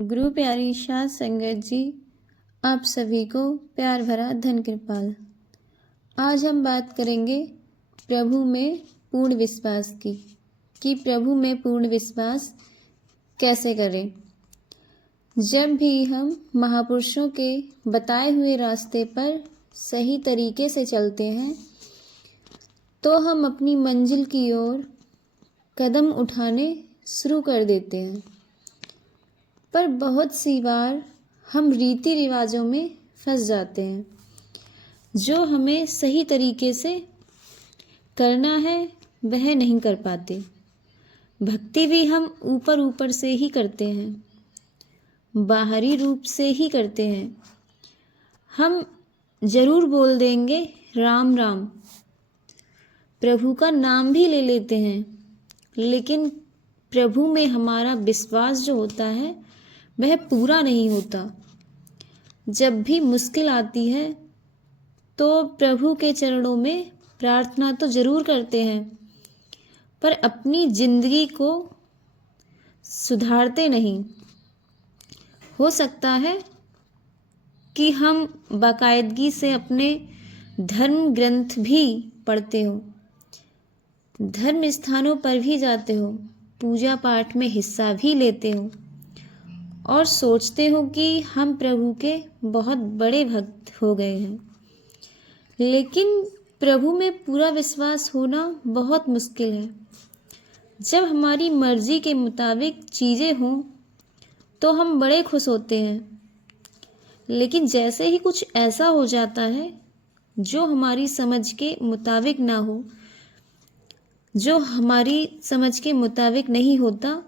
गुरु प्यारी शाह संगत जी, आप सभी को प्यार भरा धन कृपाल। आज हम बात करेंगे प्रभु में पूर्ण विश्वास की, कि प्रभु में पूर्ण विश्वास कैसे करें। जब भी हम महापुरुषों के बताए हुए रास्ते पर सही तरीके से चलते हैं तो हम अपनी मंजिल की ओर कदम उठाने शुरू कर देते हैं। पर बहुत सी बार हम रीति रिवाजों में फंस जाते हैं, जो हमें सही तरीके से करना है वह नहीं कर पाते। भक्ति भी हम ऊपर ऊपर से ही करते हैं, बाहरी रूप से ही करते हैं। हम जरूर बोल देंगे राम राम, प्रभु का नाम भी ले लेते हैं, लेकिन प्रभु में हमारा विश्वास जो होता है वह पूरा नहीं होता। जब भी मुश्किल आती है तो प्रभु के चरणों में प्रार्थना तो जरूर करते हैं, पर अपनी जिंदगी को सुधारते नहीं। हो सकता है कि हम बाकायदगी से अपने धर्म ग्रंथ भी पढ़ते हो, धर्म स्थानों पर भी जाते हो, पूजा पाठ में हिस्सा भी लेते हो और सोचते हो कि हम प्रभु के बहुत बड़े भक्त हो गए हैं। लेकिन प्रभु में पूरा विश्वास होना बहुत मुश्किल है। जब हमारी मर्जी के मुताबिक चीज़ें हों तो हम बड़े खुश होते हैं, लेकिन जैसे ही कुछ ऐसा हो जाता है जो हमारी समझ के मुताबिक ना हो, जो हमारी समझ के मुताबिक नहीं होता,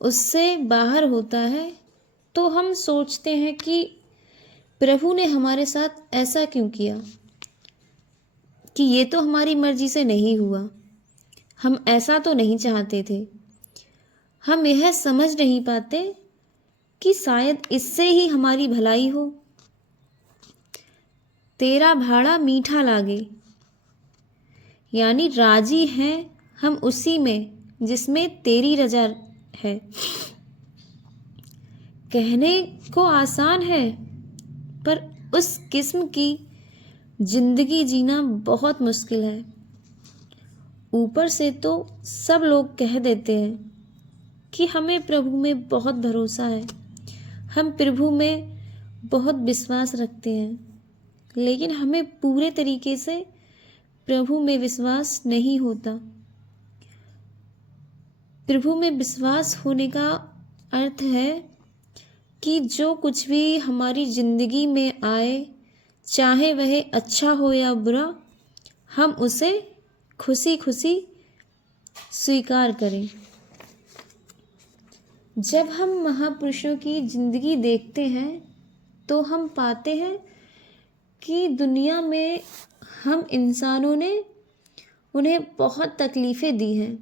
उससे बाहर होता है, तो हम सोचते हैं कि प्रभु ने हमारे साथ ऐसा क्यों किया, कि ये तो हमारी मर्जी से नहीं हुआ, हम ऐसा तो नहीं चाहते थे। हम यह समझ नहीं पाते कि शायद इससे ही हमारी भलाई हो। तेरा भाड़ा मीठा लागे, यानी राजी हैं हम उसी में जिसमें तेरी रजा है। कहने को आसान है, पर उस किस्म की जिंदगी जीना बहुत मुश्किल है। ऊपर से तो सब लोग कह देते हैं कि हमें प्रभु में बहुत भरोसा है, हम प्रभु में बहुत विश्वास रखते हैं, लेकिन हमें पूरे तरीके से प्रभु में विश्वास नहीं होता। प्रभु में विश्वास होने का अर्थ है कि जो कुछ भी हमारी ज़िंदगी में आए, चाहे वह अच्छा हो या बुरा, हम उसे खुशी खुशी स्वीकार करें। जब हम महापुरुषों की ज़िंदगी देखते हैं तो हम पाते हैं कि दुनिया में हम इंसानों ने उन्हें बहुत तकलीफ़ें दी हैं,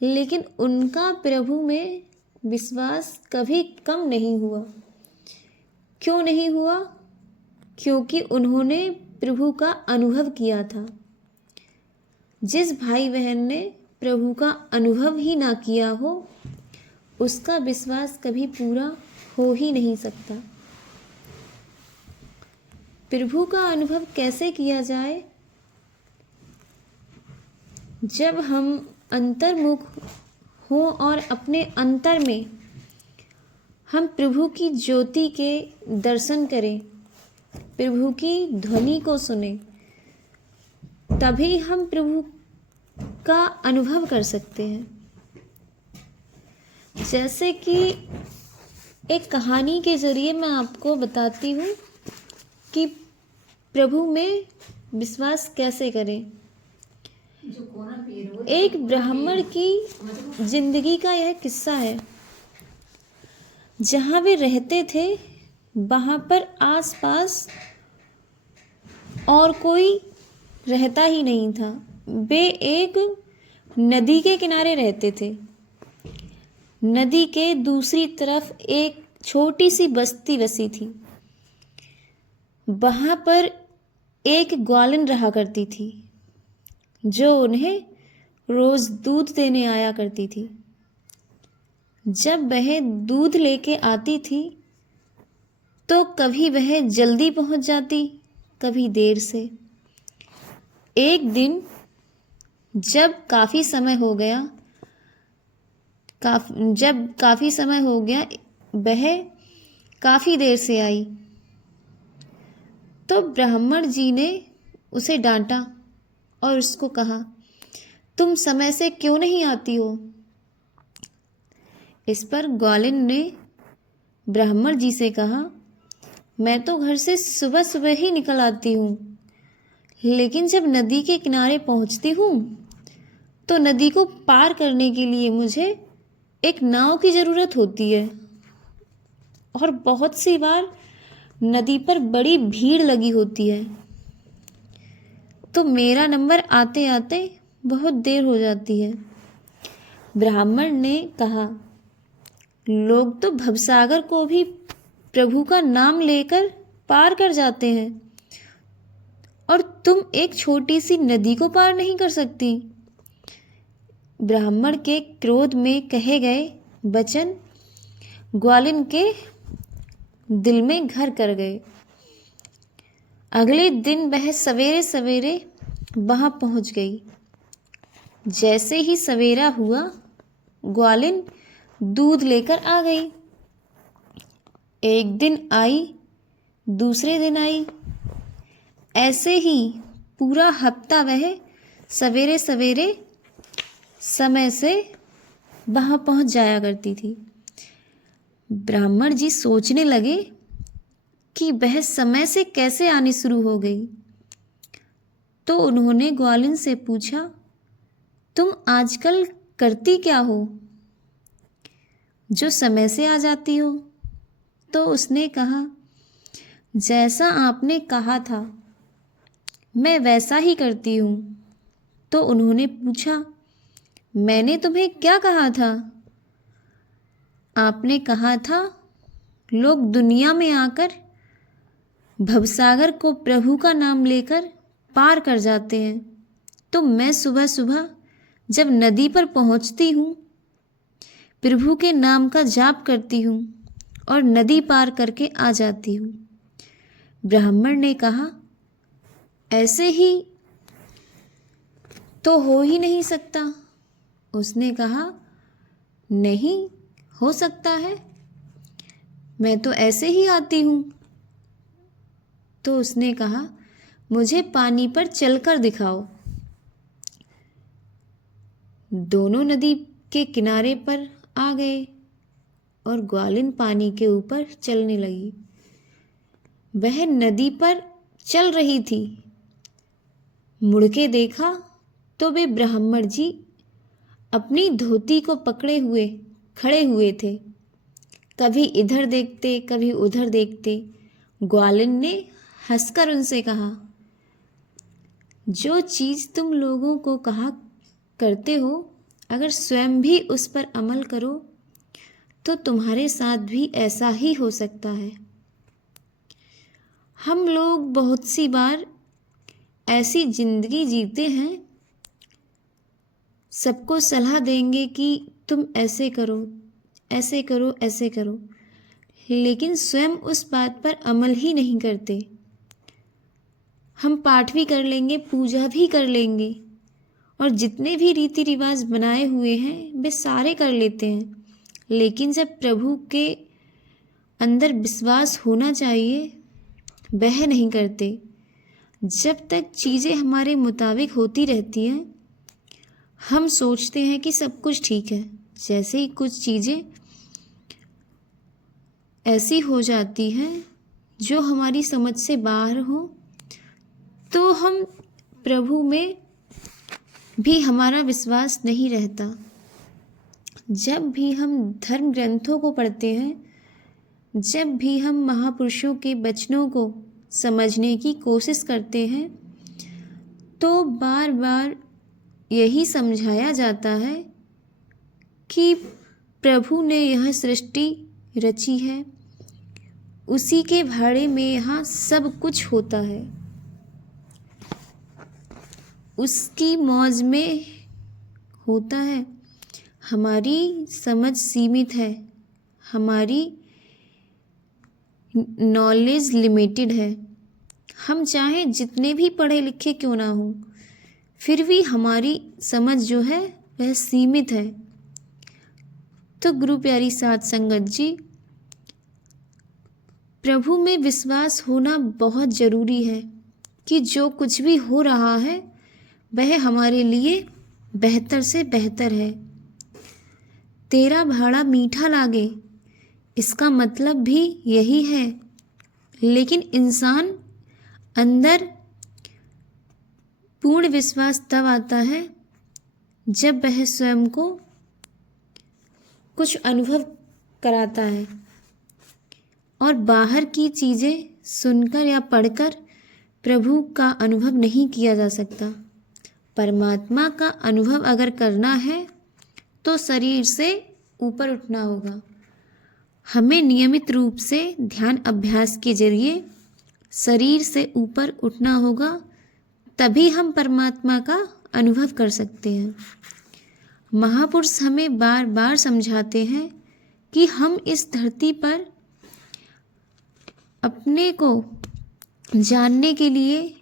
लेकिन उनका प्रभु में विश्वास कभी कम नहीं हुआ। क्यों नहीं हुआ? क्योंकि उन्होंने प्रभु का अनुभव किया था। जिस भाई बहन ने प्रभु का अनुभव ही ना किया हो, उसका विश्वास कभी पूरा हो ही नहीं सकता। प्रभु का अनुभव कैसे किया जाए? जब हम अंतर्मुख हों और अपने अंतर में हम प्रभु की ज्योति के दर्शन करें, प्रभु की ध्वनि को सुने, तभी हम प्रभु का अनुभव कर सकते हैं। जैसे कि एक कहानी के जरिए मैं आपको बताती हूँ कि प्रभु में विश्वास कैसे करें। एक ब्राह्मण की जिंदगी का यह किस्सा है। जहाँ वे रहते थे वहाँ पर आसपास और कोई रहता ही नहीं था। वे एक नदी के किनारे रहते थे। नदी के दूसरी तरफ एक छोटी सी बस्ती बसी थी। वहाँ पर एक ग्वालिन रहा करती थी, जो उन्हें रोज दूध देने आया करती थी। जब वह दूध लेके आती थी तो कभी वह जल्दी पहुंच जाती, कभी देर से। एक दिन जब काफ़ी समय हो गया वह काफ़ी देर से आई तो ब्राह्मण जी ने उसे डांटा और उसको कहा, तुम समय से क्यों नहीं आती हो? इस पर ग्वालिन ने ब्राह्मण जी से कहा, मैं तो घर से सुबह सुबह ही निकल आती हूँ, लेकिन जब नदी के किनारे पहुँचती हूँ तो नदी को पार करने के लिए मुझे एक नाव की ज़रूरत होती है और बहुत सी बार नदी पर बड़ी भीड़ लगी होती है, तो मेरा नंबर आते आते बहुत देर हो जाती है। ब्राह्मण ने कहा, लोग तो भवसागर को भी प्रभु का नाम लेकर पार कर जाते हैं और तुम एक छोटी सी नदी को पार नहीं कर सकती। ब्राह्मण के क्रोध में कहे गए वचन ग्वालिन के दिल में घर कर गए। अगले दिन वह सवेरे सवेरे वहाँ पहुँच गई। जैसे ही सवेरा हुआ ग्वालिन दूध लेकर आ गई। एक दिन आई, दूसरे दिन आई, ऐसे ही पूरा हफ्ता वह सवेरे सवेरे समय से वहाँ पहुँच जाया करती थी। ब्राह्मण जी सोचने लगे कि वह समय से कैसे आनी शुरू हो गई, तो उन्होंने ग्वालिन से पूछा, तुम आजकल करती क्या हो जो समय से आ जाती हो? तो उसने कहा, जैसा आपने कहा था मैं वैसा ही करती हूँ। तो उन्होंने पूछा, मैंने तुम्हें क्या कहा था? आपने कहा था लोग दुनिया में आकर भवसागर को प्रभु का नाम लेकर पार कर जाते हैं, तो मैं सुबह सुबह जब नदी पर पहुंचती हूँ प्रभु के नाम का जाप करती हूँ और नदी पार करके आ जाती हूँ। ब्राह्मण ने कहा, ऐसे ही तो हो ही नहीं सकता। उसने कहा, नहीं हो सकता है, मैं तो ऐसे ही आती हूँ। तो उसने कहा, मुझे पानी पर चलकर दिखाओ। दोनों नदी के किनारे पर आ गए और ग्वालिन पानी के ऊपर चलने लगी। वह नदी पर चल रही थी। मुड़ के देखा तो वे ब्राह्मण जी अपनी धोती को पकड़े हुए खड़े हुए थे। कभी इधर देखते, कभी उधर देखते। ग्वालिन ने हंसकर उनसे कहा, जो चीज़ तुम लोगों को कहा करते हो, अगर स्वयं भी उस पर अमल करो तो तुम्हारे साथ भी ऐसा ही हो सकता है। हम लोग बहुत सी बार ऐसी जिंदगी जीते हैं, सबको सलाह देंगे कि तुम ऐसे करो, ऐसे करो, ऐसे करो, लेकिन स्वयं उस बात पर अमल ही नहीं करते। हम पाठ भी कर लेंगे, पूजा भी कर लेंगे और जितने भी रीति रिवाज बनाए हुए हैं वे सारे कर लेते हैं, लेकिन जब प्रभु के अंदर विश्वास होना चाहिए वह नहीं करते। जब तक चीज़ें हमारे मुताबिक होती रहती हैं हम सोचते हैं कि सब कुछ ठीक है, जैसे ही कुछ चीज़ें ऐसी हो जाती हैं जो हमारी समझ से बाहर हो तो हम प्रभु में भी हमारा विश्वास नहीं रहता। जब भी हम धर्म ग्रंथों को पढ़ते हैं, जब भी हम महापुरुषों के वचनों को समझने की कोशिश करते हैं, तो बार बार यही समझाया जाता है कि प्रभु ने यह सृष्टि रची है, उसी के भाड़े में यहाँ सब कुछ होता है, उसकी मौज में होता है। हमारी समझ सीमित है, हमारी नॉलेज लिमिटेड है। हम चाहे जितने भी पढ़े लिखे क्यों ना हों, फिर भी हमारी समझ जो है वह सीमित है। तो गुरु प्यारी साध संगत जी, प्रभु में विश्वास होना बहुत ज़रूरी है कि जो कुछ भी हो रहा है वह हमारे लिए बेहतर से बेहतर है। तेरा भाड़ा मीठा लागे, इसका मतलब भी यही है। लेकिन इंसान अंदर पूर्ण विश्वास तब आता है जब वह स्वयं को कुछ अनुभव कराता है, और बाहर की चीज़ें सुनकर या पढ़कर प्रभु का अनुभव नहीं किया जा सकता। परमात्मा का अनुभव अगर करना है तो शरीर से ऊपर उठना होगा। हमें नियमित रूप से ध्यान अभ्यास के जरिए शरीर से ऊपर उठना होगा, तभी हम परमात्मा का अनुभव कर सकते हैं। महापुरुष हमें बार बार समझाते हैं कि हम इस धरती पर अपने को जानने के लिए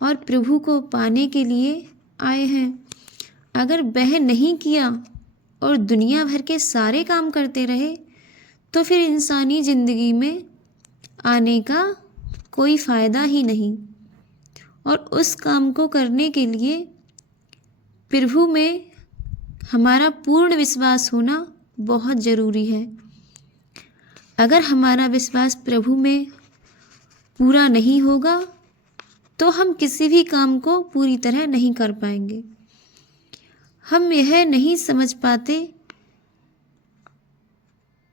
और प्रभु को पाने के लिए आए हैं। अगर वह नहीं किया और दुनिया भर के सारे काम करते रहे तो फिर इंसानी ज़िंदगी में आने का कोई फ़ायदा ही नहीं। और उस काम को करने के लिए प्रभु में हमारा पूर्ण विश्वास होना बहुत ज़रूरी है। अगर हमारा विश्वास प्रभु में पूरा नहीं होगा तो हम किसी भी काम को पूरी तरह नहीं कर पाएंगे। हम यह नहीं समझ पाते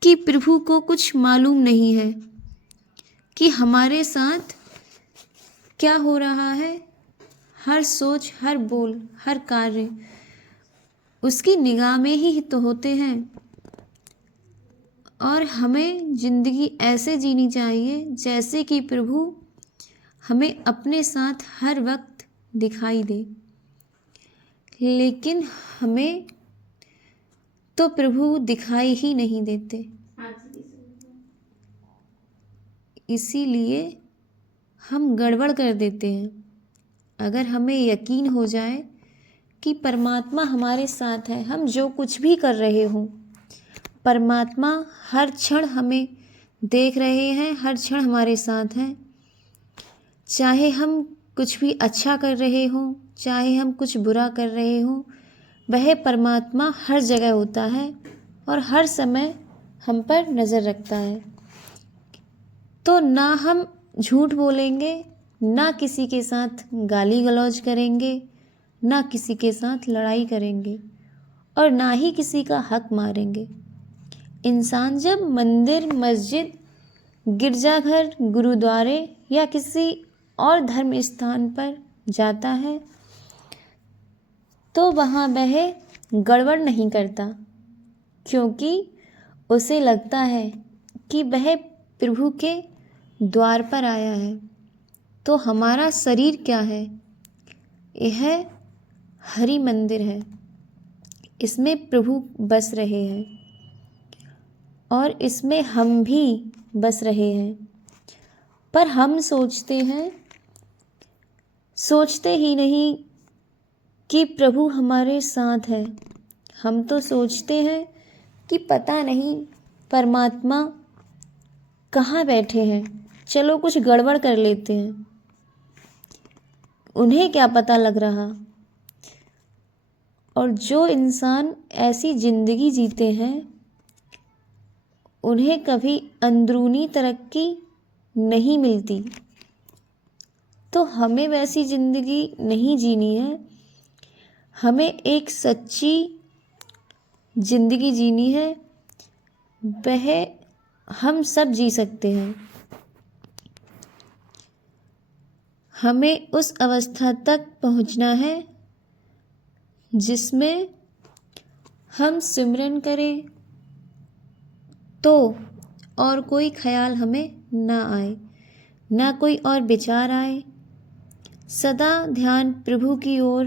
कि प्रभु को कुछ मालूम नहीं है कि हमारे साथ क्या हो रहा है। हर सोच, हर बोल, हर कार्य उसकी निगाह में ही तो होते हैं। और हमें ज़िंदगी ऐसे जीनी चाहिए जैसे कि प्रभु हमें अपने साथ हर वक्त दिखाई दे। लेकिन हमें तो प्रभु दिखाई ही नहीं देते, इसीलिए हम गड़बड़ कर देते हैं। अगर हमें यकीन हो जाए कि परमात्मा हमारे साथ है, हम जो कुछ भी कर रहे हों, परमात्मा हर क्षण हमें देख रहे हैं, हर क्षण हमारे साथ हैं। चाहे हम कुछ भी अच्छा कर रहे हों, चाहे हम कुछ बुरा कर रहे हों, वह परमात्मा हर जगह होता है और हर समय हम पर नज़र रखता है। तो ना हम झूठ बोलेंगे, ना किसी के साथ गाली गलौज करेंगे, ना किसी के साथ लड़ाई करेंगे और ना ही किसी का हक मारेंगे। इंसान जब मंदिर, मस्जिद, गिरजाघर, गुरुद्वारे या किसी और धर्म स्थान पर जाता है तो वहाँ वह गड़बड़ नहीं करता, क्योंकि उसे लगता है कि वह प्रभु के द्वार पर आया है। तो हमारा शरीर क्या है? यह हरि मंदिर है, इसमें प्रभु बस रहे हैं और इसमें हम भी बस रहे हैं। पर हम सोचते ही नहीं कि प्रभु हमारे साथ है। हम तो सोचते हैं कि पता नहीं परमात्मा कहाँ बैठे हैं, चलो कुछ गड़बड़ कर लेते हैं, उन्हें क्या पता लग रहा। और जो इंसान ऐसी ज़िंदगी जीते हैं उन्हें कभी अंदरूनी तरक्की नहीं मिलती। तो हमें वैसी ज़िंदगी नहीं जीनी है, हमें एक सच्ची ज़िंदगी जीनी है। वह हम सब जी सकते हैं। हमें उस अवस्था तक पहुंचना है जिसमें हम सिमरन करें तो और कोई ख्याल हमें ना आए, ना कोई और विचार आए। सदा ध्यान प्रभु की ओर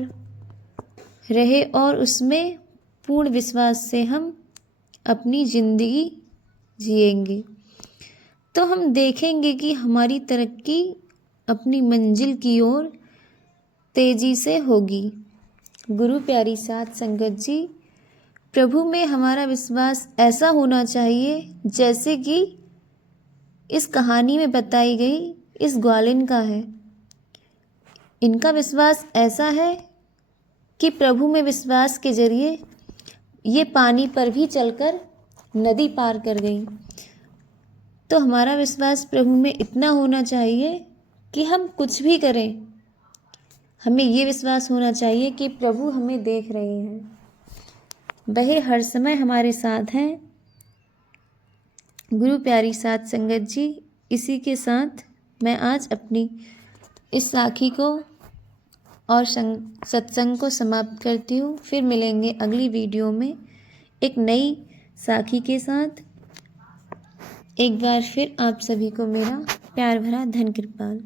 रहे और उसमें पूर्ण विश्वास से हम अपनी ज़िंदगी जिएंगे तो हम देखेंगे कि हमारी तरक्की अपनी मंजिल की ओर तेजी से होगी। गुरु प्यारी साध संगत जी, प्रभु में हमारा विश्वास ऐसा होना चाहिए जैसे कि इस कहानी में बताई गई इस ग्वालिन का है। इनका विश्वास ऐसा है कि प्रभु में विश्वास के जरिए ये पानी पर भी चलकर नदी पार कर गई। तो हमारा विश्वास प्रभु में इतना होना चाहिए कि हम कुछ भी करें, हमें ये विश्वास होना चाहिए कि प्रभु हमें देख रहे हैं, वह हर समय हमारे साथ हैं। गुरु प्यारी साध संगत जी, इसी के साथ मैं आज अपनी इस साखी को और सत्संग को समाप्त करती हूँ। फिर मिलेंगे अगली वीडियो में एक नई साखी के साथ। एक बार फिर आप सभी को मेरा प्यार भरा धन कृपाल।